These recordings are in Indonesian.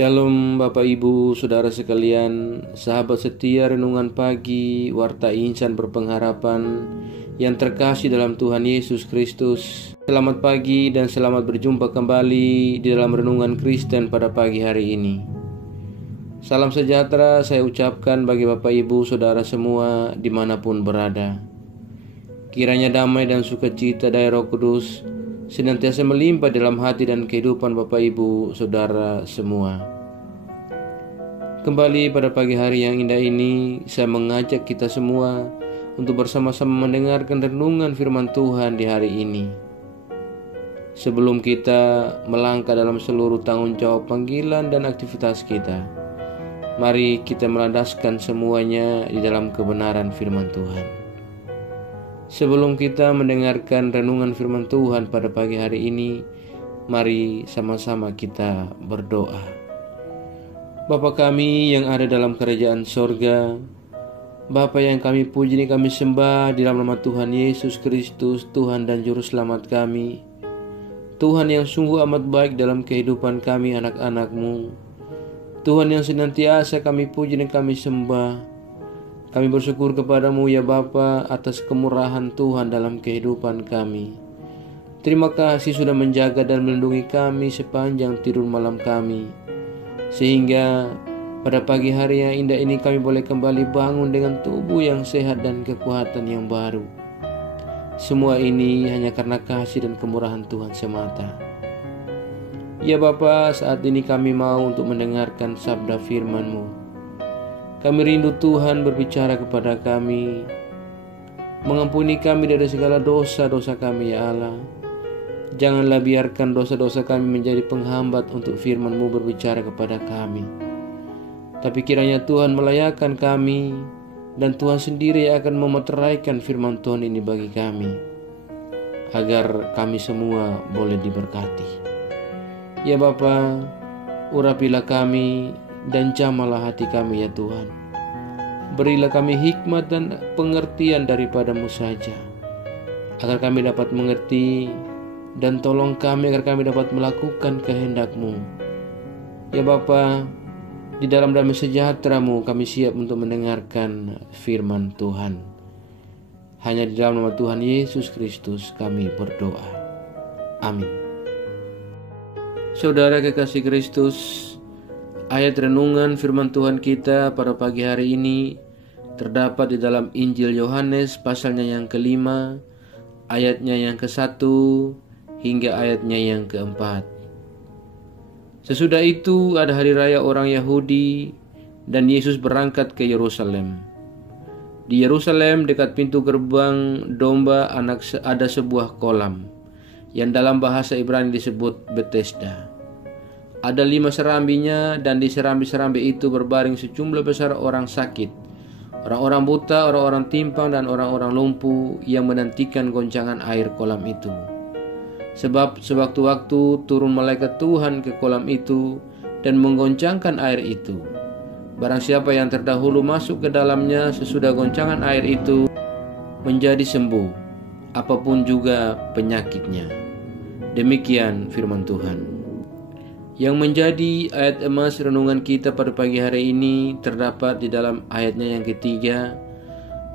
Shalom Bapak Ibu, Saudara sekalian, sahabat setia Renungan Pagi, Warta Insan Berpengharapan yang terkasih dalam Tuhan Yesus Kristus. Selamat pagi dan selamat berjumpa kembali di dalam Renungan Kristen pada pagi hari ini. Salam sejahtera saya ucapkan bagi Bapak Ibu Saudara semua dimanapun berada. Kiranya damai dan sukacita dari Roh Kudus senantiasa melimpah dalam hati dan kehidupan Bapak Ibu Saudara semua. Kembali pada pagi hari yang indah ini, saya mengajak kita semua untuk bersama-sama mendengarkan renungan firman Tuhan di hari ini. Sebelum kita melangkah dalam seluruh tanggung jawab panggilan dan aktivitas kita, mari kita melandaskan semuanya di dalam kebenaran firman Tuhan. Sebelum kita mendengarkan renungan firman Tuhan pada pagi hari ini, mari sama-sama kita berdoa. Bapa kami yang ada dalam kerajaan sorga, Bapa yang kami puji dan kami sembah di dalam nama Tuhan Yesus Kristus, Tuhan dan Juru Selamat kami. Tuhan yang sungguh amat baik dalam kehidupan kami anak-anak-Mu. Tuhan yang senantiasa kami puji dan kami sembah. Kami bersyukur kepadamu ya Bapa atas kemurahan Tuhan dalam kehidupan kami. Terima kasih sudah menjaga dan melindungi kami sepanjang tidur malam kami. Sehingga pada pagi hari yang indah ini kami boleh kembali bangun dengan tubuh yang sehat dan kekuatan yang baru. Semua ini hanya karena kasih dan kemurahan Tuhan semata. Ya Bapa, saat ini kami mau untuk mendengarkan sabda firman-Mu. Kami rindu Tuhan berbicara kepada kami, mengampuni kami dari segala dosa-dosa kami ya Allah. Janganlah biarkan dosa-dosa kami menjadi penghambat untuk firman-Mu berbicara kepada kami. Tapi kiranya Tuhan melayakkan kami, dan Tuhan sendiri akan memeteraikan firman Tuhan ini bagi kami, agar kami semua boleh diberkati. Ya Bapa, urapilah kami dan jamalah hati kami ya Tuhan. Berilah kami hikmat dan pengertian daripada-Mu saja, agar kami dapat mengerti, dan tolong kami agar kami dapat melakukan kehendak-Mu. Ya Bapa, di dalam damai sejahtera-Mu kami siap untuk mendengarkan firman Tuhan. Hanya di dalam nama Tuhan Yesus Kristus kami berdoa. Amin. Saudara kekasih Kristus, ayat renungan firman Tuhan kita pada pagi hari ini terdapat di dalam Injil Yohanes pasalnya yang ke-5, ayatnya yang ke-1 hingga ayatnya yang ke-4. Sesudah itu ada hari raya orang Yahudi dan Yesus berangkat ke Yerusalem. Di Yerusalem dekat pintu gerbang domba ada sebuah kolam yang dalam bahasa Ibrani disebut Betesda. Ada 5 serambinya, dan di serambi-serambi itu berbaring sejumlah besar orang sakit, orang-orang buta, orang-orang timpang, dan orang-orang lumpuh yang menantikan goncangan air kolam itu. Sebab sewaktu-waktu turun malaikat Tuhan ke kolam itu dan menggoncangkan air itu. Barang siapa yang terdahulu masuk ke dalamnya sesudah goncangan air itu menjadi sembuh, apapun juga penyakitnya. Demikian firman Tuhan. Yang menjadi ayat emas renungan kita pada pagi hari ini terdapat di dalam ayatnya yang ketiga.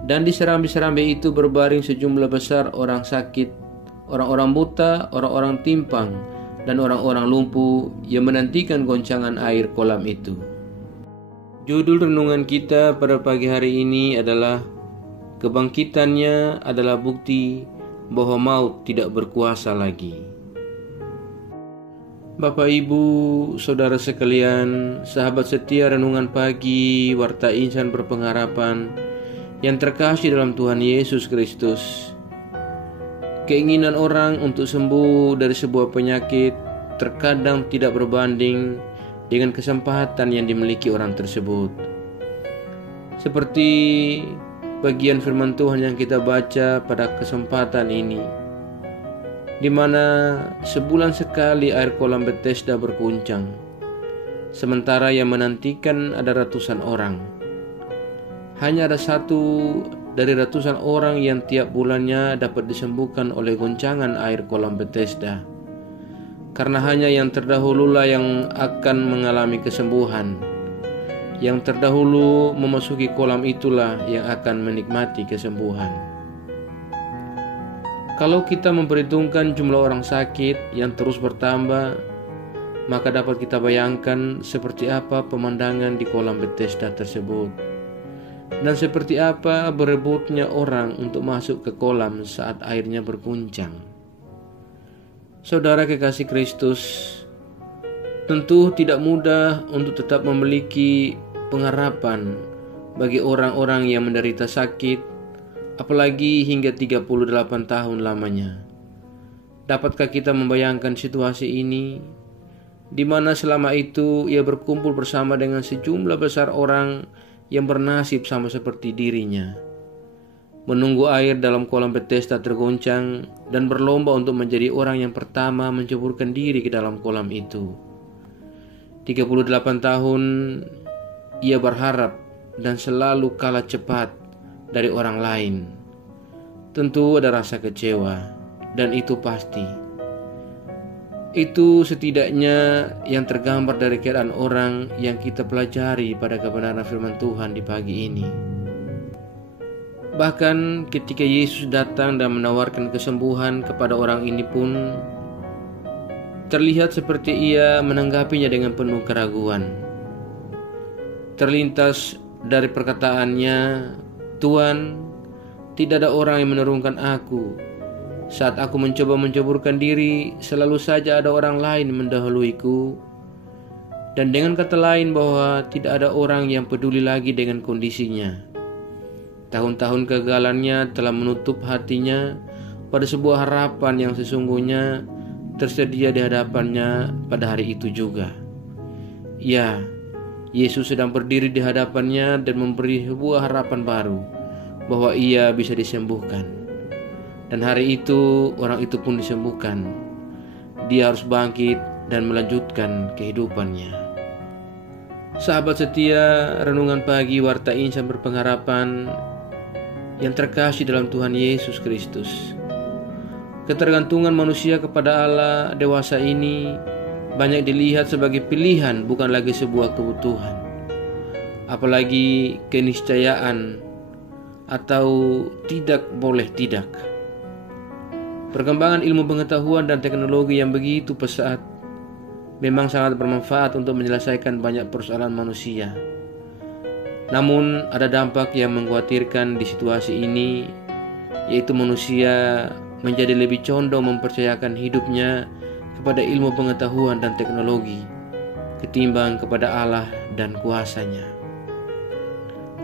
Dan di serambi-serambi itu berbaring sejumlah besar orang sakit, orang-orang buta, orang-orang timpang, dan orang-orang lumpuh yang menantikan goncangan air kolam itu. Judul renungan kita pada pagi hari ini adalah Kebangkitannya adalah bukti bahwa maut tidak berkuasa lagi. Bapak Ibu, Saudara sekalian, sahabat setia Renungan Pagi, Warta Insan Berpengharapan yang terkasih dalam Tuhan Yesus Kristus. Keinginan orang untuk sembuh dari sebuah penyakit terkadang tidak berbanding dengan kesempatan yang dimiliki orang tersebut. Seperti bagian firman Tuhan yang kita baca pada kesempatan ini, di mana sebulan sekali air kolam Betesda berguncang, sementara yang menantikan ada ratusan orang. Hanya ada satu dari ratusan orang yang tiap bulannya dapat disembuhkan oleh goncangan air kolam Betesda. karena hanya yang terdahululah yang akan mengalami kesembuhan. Yang terdahulu memasuki kolam itulah yang akan menikmati kesembuhan. Kalau kita memperhitungkan jumlah orang sakit yang terus bertambah, maka dapat kita bayangkan seperti apa pemandangan di kolam Bethesda tersebut, dan seperti apa berebutnya orang untuk masuk ke kolam saat airnya berguncang. Saudara kekasih Kristus, tentu tidak mudah untuk tetap memiliki pengharapan bagi orang-orang yang menderita sakit, apalagi hingga 38 tahun lamanya. Dapatkah kita membayangkan situasi ini, di mana selama itu ia berkumpul bersama dengan sejumlah besar orang yang bernasib sama seperti dirinya, menunggu air dalam kolam Bethesda tergoncang dan berlomba untuk menjadi orang yang pertama menceburkan diri ke dalam kolam itu. 38 tahun ia berharap dan selalu kalah cepat dari orang lain. Tentu ada rasa kecewa, dan itu pasti. Itu setidaknya yang tergambar dari keadaan orang yang kita pelajari pada kebenaran firman Tuhan di pagi ini. Bahkan ketika Yesus datang dan menawarkan kesembuhan kepada orang ini pun, terlihat seperti ia menanggapinya dengan penuh keraguan. Terlintas dari perkataannya, "Tuhan, tidak ada orang yang menurunkan aku. Saat aku mencoba menceburkan diri, selalu saja ada orang lain mendahuluiku." Dan dengan kata lain bahwa tidak ada orang yang peduli lagi dengan kondisinya. Tahun-tahun kegagalannya telah menutup hatinya pada sebuah harapan yang sesungguhnya tersedia di hadapannya pada hari itu juga. Ya, Yesus sedang berdiri di hadapannya dan memberi sebuah harapan baru bahwa ia bisa disembuhkan. Dan hari itu orang itu pun disembuhkan. Dia harus bangkit dan melanjutkan kehidupannya. Sahabat setia, renungan pagi Warta Insan berpengharapan yang terkasih dalam Tuhan Yesus Kristus. Ketergantungan manusia kepada Allah dewasa ini banyak dilihat sebagai pilihan, bukan lagi sebuah kebutuhan, apalagi keniscayaan atau tidak boleh tidak. Perkembangan ilmu pengetahuan dan teknologi yang begitu pesat memang sangat bermanfaat untuk menyelesaikan banyak persoalan manusia. Namun ada dampak yang mengkhawatirkan di situasi ini, yaitu manusia menjadi lebih condong mempercayakan hidupnya kepada ilmu pengetahuan dan teknologi ketimbang kepada Allah dan kuasa-Nya.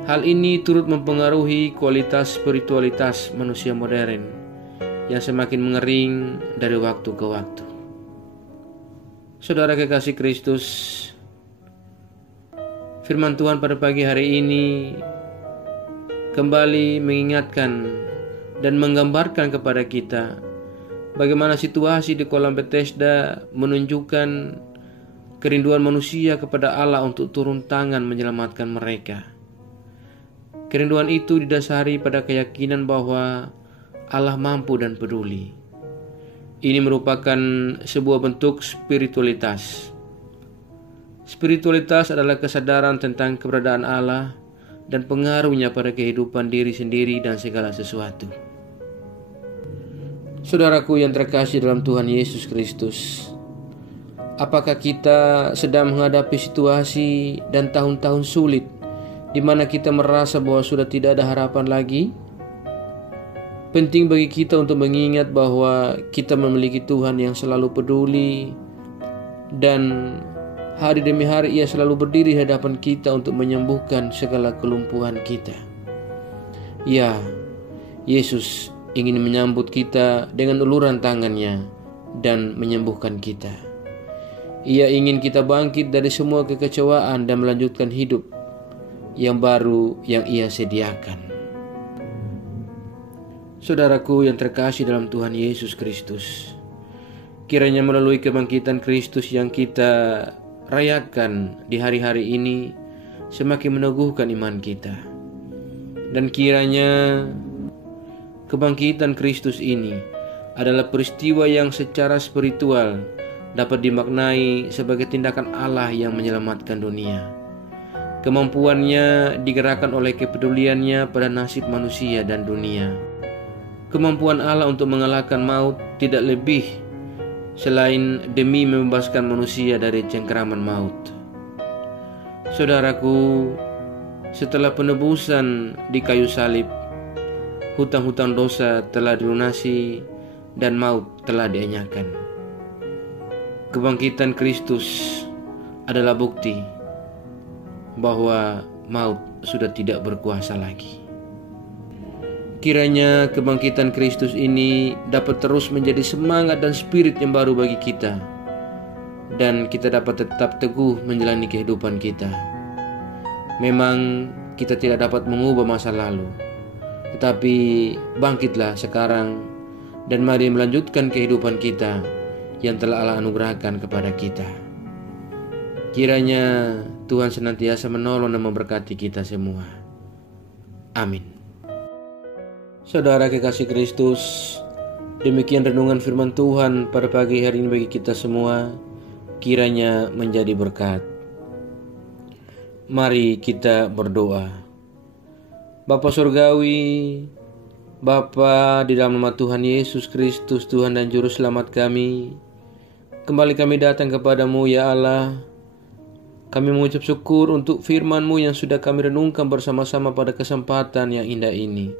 Hal ini turut mempengaruhi kualitas spiritualitas manusia modern yang semakin mengering dari waktu ke waktu. Saudara kekasih Kristus, firman Tuhan pada pagi hari ini kembali mengingatkan dan menggambarkan kepada kita bagaimana situasi di kolam Bethesda menunjukkan kerinduan manusia kepada Allah untuk turun tangan menyelamatkan mereka. Kerinduan itu didasari pada keyakinan bahwa Allah mampu dan peduli. Ini merupakan sebuah bentuk spiritualitas. Spiritualitas adalah kesadaran tentang keberadaan Allah dan pengaruhnya pada kehidupan diri sendiri dan segala sesuatu. Saudaraku yang terkasih dalam Tuhan Yesus Kristus, apakah kita sedang menghadapi situasi dan tahun-tahun sulit di mana kita merasa bahwa sudah tidak ada harapan lagi? Penting bagi kita untuk mengingat bahwa kita memiliki Tuhan yang selalu peduli, dan hari demi hari Ia selalu berdiri di hadapan kita untuk menyembuhkan segala kelumpuhan kita. Ya, Yesus ingin menyambut kita dengan uluran tangannya dan menyembuhkan kita. Ia ingin kita bangkit dari semua kekecewaan dan melanjutkan hidup yang baru yang Ia sediakan. Saudaraku yang terkasih dalam Tuhan Yesus Kristus, kiranya melalui kebangkitan Kristus yang kita rayakan di hari-hari ini semakin meneguhkan iman kita. Dan kiranya kebangkitan Kristus ini adalah peristiwa yang secara spiritual dapat dimaknai sebagai tindakan Allah yang menyelamatkan dunia. Kemampuannya digerakkan oleh kepeduliannya pada nasib manusia dan dunia. Kemampuan Allah untuk mengalahkan maut tidak lebih selain demi membebaskan manusia dari cengkeraman maut. Saudaraku, setelah penebusan di kayu salib, hutang-hutang dosa telah dilunasi dan maut telah dienyahkan. Kebangkitan Kristus adalah bukti bahwa maut sudah tidak berkuasa lagi. Kiranya kebangkitan Kristus ini dapat terus menjadi semangat dan spirit yang baru bagi kita, dan kita dapat tetap teguh menjalani kehidupan kita. Memang kita tidak dapat mengubah masa lalu, tetapi bangkitlah sekarang dan mari melanjutkan kehidupan kita yang telah Allah anugerahkan kepada kita. Kiranya Tuhan senantiasa menolong dan memberkati kita semua. Amin. Saudara kekasih Kristus, demikian renungan firman Tuhan pada pagi hari ini bagi kita semua, kiranya menjadi berkat. Mari kita berdoa. Bapa Surgawi, Bapa di dalam nama Tuhan Yesus Kristus, Tuhan dan Juru Selamat kami, kembali kami datang kepadamu ya Allah. Kami mengucap syukur untuk firman-Mu yang sudah kami renungkan bersama-sama pada kesempatan yang indah ini.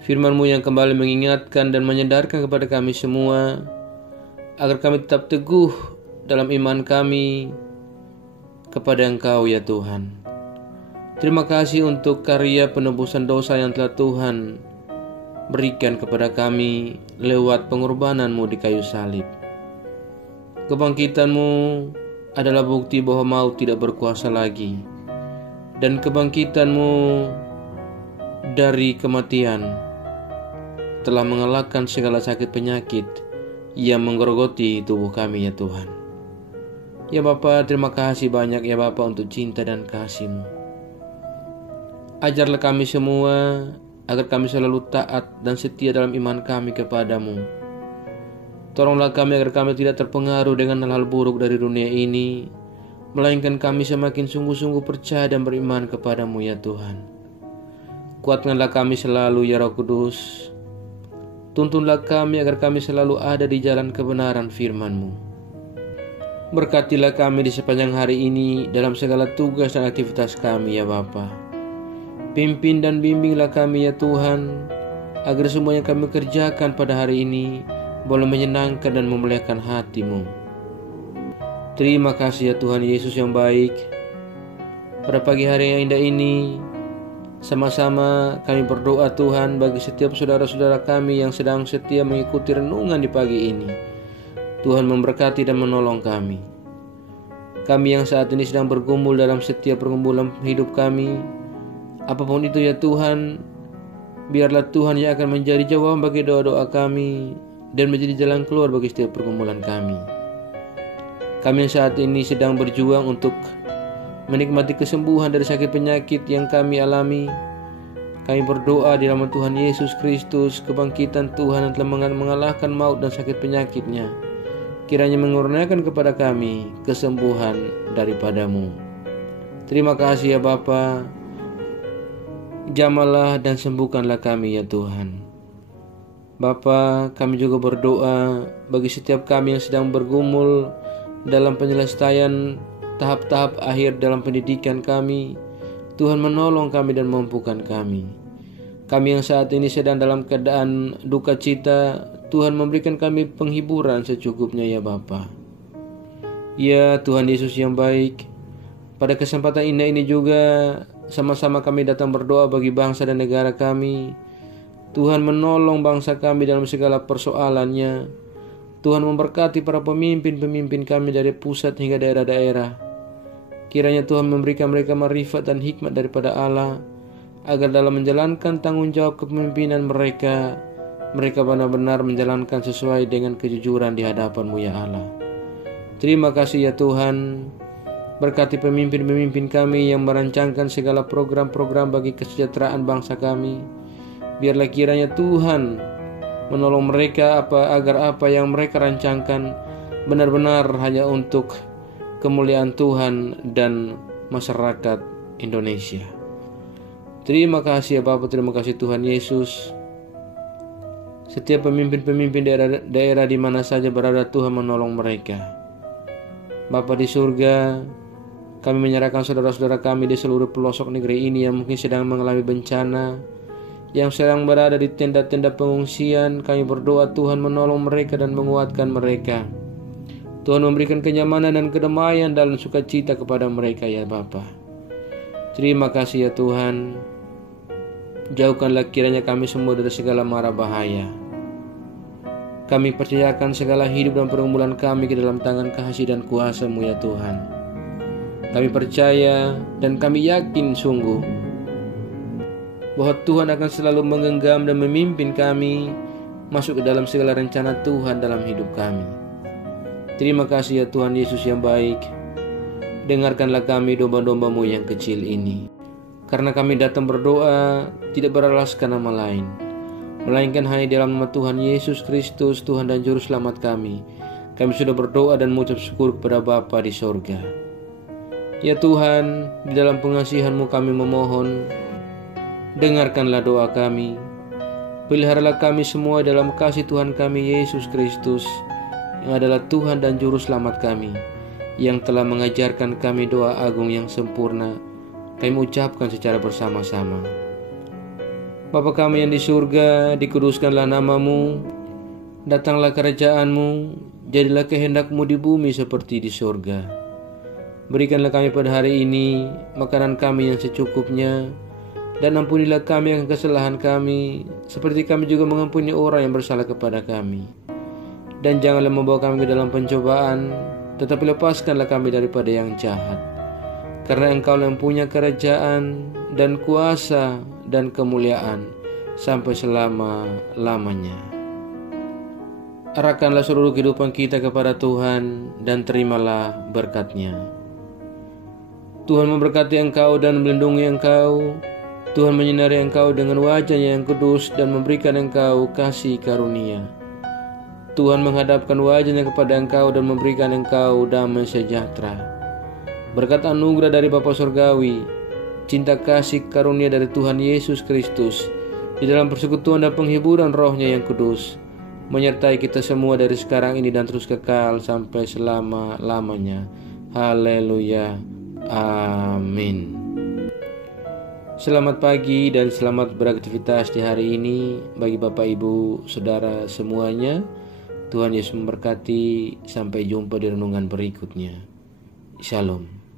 Firman-Mu yang kembali mengingatkan dan menyadarkan kepada kami semua, agar kami tetap teguh dalam iman kami kepada Engkau ya Tuhan. Terima kasih untuk karya penebusan dosa yang telah Tuhan berikan kepada kami lewat pengorbanan-Mu di kayu salib. Kebangkitan-Mu adalah bukti bahwa maut tidak berkuasa lagi, dan kebangkitan-Mu dari kematian telah mengalahkan segala sakit penyakit yang menggerogoti tubuh kami ya Tuhan. Ya Bapa, terima kasih banyak ya Bapa untuk cinta dan kasih-Mu. Ajarlah kami semua agar kami selalu taat dan setia dalam iman kami kepadamu. Tolonglah kami agar kami tidak terpengaruh dengan hal-hal buruk dari dunia ini, melainkan kami semakin sungguh-sungguh percaya dan beriman kepadamu ya Tuhan. Kuatkanlah kami selalu ya Roh Kudus. Tuntunlah kami agar kami selalu ada di jalan kebenaran firman-Mu. Berkatilah kami di sepanjang hari ini dalam segala tugas dan aktivitas kami ya Bapa. Pimpin dan bimbinglah kami ya Tuhan, agar semua yang kami kerjakan pada hari ini boleh menyenangkan dan memuliakan hati-Mu. Terima kasih ya Tuhan Yesus yang baik. Pada pagi hari yang indah ini, sama-sama kami berdoa Tuhan bagi setiap saudara-saudara kami yang sedang setia mengikuti renungan di pagi ini. Tuhan memberkati dan menolong kami. Kami yang saat ini sedang bergumul dalam setiap pergumulan hidup kami, apapun itu ya Tuhan, biarlah Tuhan yang akan menjadi jawaban bagi doa-doa kami dan menjadi jalan keluar bagi setiap pergumulan kami. Kami yang saat ini sedang berjuang untuk menikmati kesembuhan dari sakit penyakit yang kami alami, kami berdoa di dalam Tuhan Yesus Kristus, kebangkitan Tuhan yang telah mengalahkan maut dan sakit penyakitnya, kiranya mengurniakan kepada kami kesembuhan daripada-Mu. Terima kasih ya Bapa. Jamalah dan sembuhkanlah kami ya Tuhan. Bapa, kami juga berdoa bagi setiap kami yang sedang bergumul dalam penyelesaian tahap-tahap akhir dalam pendidikan kami. Tuhan menolong kami dan memampukan kami. Kami yang saat ini sedang dalam keadaan duka cita, Tuhan memberikan kami penghiburan secukupnya ya Bapa. Ya Tuhan Yesus yang baik, pada kesempatan indah ini juga sama-sama kami datang berdoa bagi bangsa dan negara kami. Tuhan menolong bangsa kami dalam segala persoalannya. Tuhan memberkati para pemimpin-pemimpin kami dari pusat hingga daerah-daerah. Kiranya Tuhan memberikan mereka marifat dan hikmat daripada Allah, agar dalam menjalankan tanggung jawab kepemimpinan mereka benar-benar menjalankan sesuai dengan kejujuran di hadapan-Mu ya Allah. Terima kasih ya Tuhan. Berkati pemimpin-pemimpin kami yang merancangkan segala program-program bagi kesejahteraan bangsa kami. Biarlah kiranya Tuhan menolong mereka agar apa yang mereka rancangkan benar-benar hanya untuk kemuliaan Tuhan dan masyarakat Indonesia. Terima kasih ya Bapa, terima kasih Tuhan Yesus. Setiap pemimpin-pemimpin daerah di mana saja berada, Tuhan menolong mereka. Bapa di surga, kami menyerahkan saudara-saudara kami di seluruh pelosok negeri ini yang mungkin sedang mengalami bencana, yang sedang berada di tenda-tenda pengungsian. Kami berdoa Tuhan menolong mereka dan menguatkan mereka. Tuhan memberikan kenyamanan dan kedamaian dalam sukacita kepada mereka ya Bapa. Terima kasih ya Tuhan. Jauhkanlah kiranya kami semua dari segala mara bahaya. Kami percayakan segala hidup dan pergumulan kami ke dalam tangan kasih dan kuasa-Mu ya Tuhan. Kami percaya dan kami yakin sungguh bahwa Tuhan akan selalu menggenggam dan memimpin kami masuk ke dalam segala rencana Tuhan dalam hidup kami. Terima kasih ya Tuhan Yesus yang baik. Dengarkanlah kami domba-domba-Mu yang kecil ini. Karena kami datang berdoa tidak beralaskan nama lain, melainkan hanya dalam nama Tuhan Yesus Kristus, Tuhan dan Juru Selamat kami. Kami sudah berdoa dan mengucap syukur kepada Bapa di sorga. Ya Tuhan, di dalam pengasihan-Mu kami memohon, dengarkanlah doa kami. Peliharalah kami semua dalam kasih Tuhan kami Yesus Kristus, yang adalah Tuhan dan Juru Selamat kami, yang telah mengajarkan kami doa agung yang sempurna. Kami ucapkan secara bersama-sama. Bapa kami yang di surga, dikuduskanlah nama-Mu, datanglah kerajaan-Mu, jadilah kehendak-Mu di bumi seperti di surga. Berikanlah kami pada hari ini makanan kami yang secukupnya, dan ampunilah kami akan kesalahan kami, seperti kami juga mengampuni orang yang bersalah kepada kami. Dan janganlah membawa kami ke dalam pencobaan, tetapi lepaskanlah kami daripada yang jahat. Karena Engkau yang punya kerajaan dan kuasa dan kemuliaan sampai selama-lamanya. Arahkanlah seluruh kehidupan kita kepada Tuhan dan terimalah berkat-Nya. Tuhan memberkati engkau dan melindungi engkau. Tuhan menyinari engkau dengan wajah-Nya yang kudus dan memberikan engkau kasih karunia. Tuhan menghadapkan wajah-Nya kepada engkau dan memberikan engkau damai sejahtera. Berkat anugerah dari Bapa Surgawi, cinta kasih karunia dari Tuhan Yesus Kristus, di dalam persekutuan dan penghiburan Roh-Nya yang kudus, menyertai kita semua dari sekarang ini dan terus kekal sampai selama-lamanya. Haleluya. Amin. Selamat pagi dan selamat beraktivitas di hari ini bagi Bapak Ibu Saudara semuanya. Tuhan Yesus memberkati. Sampai jumpa di renungan berikutnya. Shalom.